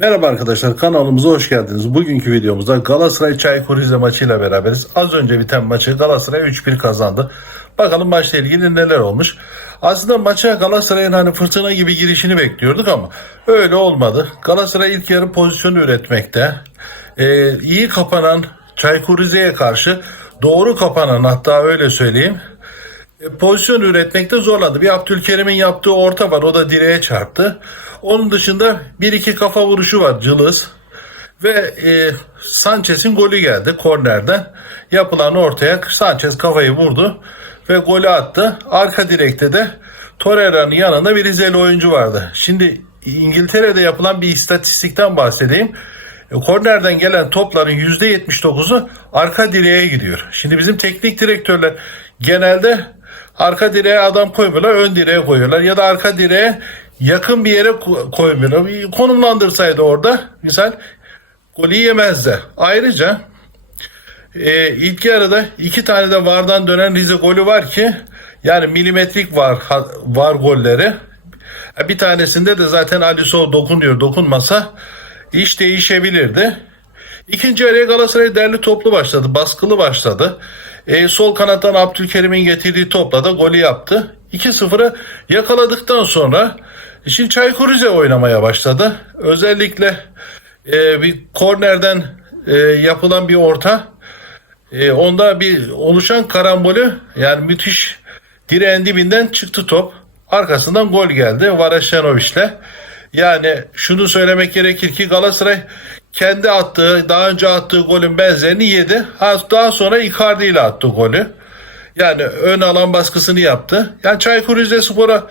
Merhaba arkadaşlar kanalımıza hoş geldiniz. Bugünkü videomuzda Galatasaray Çaykur Rize maçıyla beraberiz. Az önce biten maçı Galatasaray 3-1 kazandı. Bakalım maçla ilgili neler olmuş. Aslında maça Galatasaray'ın hani fırtına gibi girişini bekliyorduk ama öyle olmadı. Galatasaray ilk yarı pozisyon üretmekte. Ee, iyi kapanan Çaykur Rize'ye karşı doğru kapanan hatta öyle söyleyeyim pozisyon üretmekte zorlandı. Bir Abdülkerim'in yaptığı orta var. O da direğe çarptı. Onun dışında bir iki kafa vuruşu var Cılız. Ve e, Sanchez'in golü geldi kornerden. Yapılan ortaya Sanchez kafayı vurdu ve golü attı. Arka direkte de Torreira'nın yanında bir Rizeli oyuncu vardı. Şimdi İngiltere'de yapılan bir istatistikten bahsedeyim. E, Kornerden gelen topların %79'u arka direğe gidiyor. Şimdi bizim teknik direktörler genelde arka direğe adam koymuyorlar, ön direğe koyuyorlar. Ya da arka direğe yakın bir yere ko- koymuyorlar. Konumlandırsaydı orada misal golü yemezdi. Ayrıca e, ilk yarıda iki tane de vardan dönen Rize golü var ki yani milimetrik var var golleri. E, Bir tanesinde de zaten Alisson dokunuyor. Dokunmasa iş değişebilirdi. İkinci araya Galatasaray derli toplu başladı. Baskılı başladı. E, sol kanattan Abdülkerim'in getirdiği topla da golü yaptı. 2-0'ı yakaladıktan sonra şimdi Çaykur Rize oynamaya başladı. Özellikle e, bir kornerden e, yapılan bir orta e, onda bir oluşan karambolü yani müthiş direğin dibinden çıktı top. Arkasından gol geldi Varaşanovic'le. Yani şunu söylemek gerekir ki Galatasaray kendi attığı, daha önce attığı golün benzerini yedi. Ha, Daha sonra Icardi ile attı golü. Yani ön alan baskısını yaptı. Yani Çaykur Rizespor'a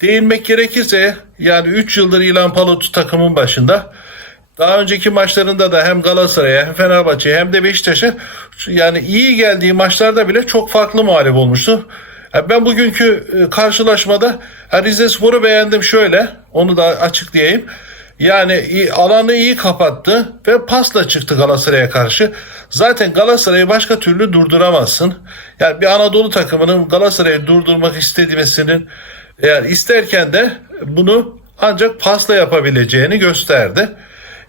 değinmek gerekirse yani 3 yıldır İlhan Palut takımın başında. Daha önceki maçlarında da hem Galatasaray'a hem Fenerbahçe'ye hem de Beşiktaş'a yani iyi geldiği maçlarda bile çok farklı mağlup olmuştu. Ya Ben bugünkü e, karşılaşmada Rize Spor'u beğendim şöyle onu da açıklayayım. Yani alanı iyi kapattı ve pasla çıktı Galatasaray'a karşı. Zaten Galatasaray'ı başka türlü durduramazsın. Yani bir Anadolu takımının Galatasaray'ı durdurmak istediğimizin eğer isterken de bunu ancak pasla yapabileceğini gösterdi.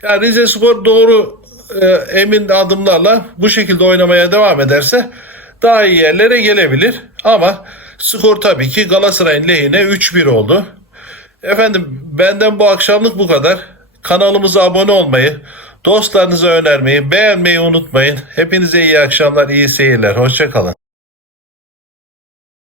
Yani Rize Spor doğru e, emin adımlarla bu şekilde oynamaya devam ederse daha iyi yerlere gelebilir. Ama skor tabii ki Galatasaray'ın lehine 3-1 oldu. Efendim benden bu akşamlık bu kadar. Kanalımıza abone olmayı, dostlarınıza önermeyi, beğenmeyi unutmayın. Hepinize iyi akşamlar, iyi seyirler. Hoşçakalın.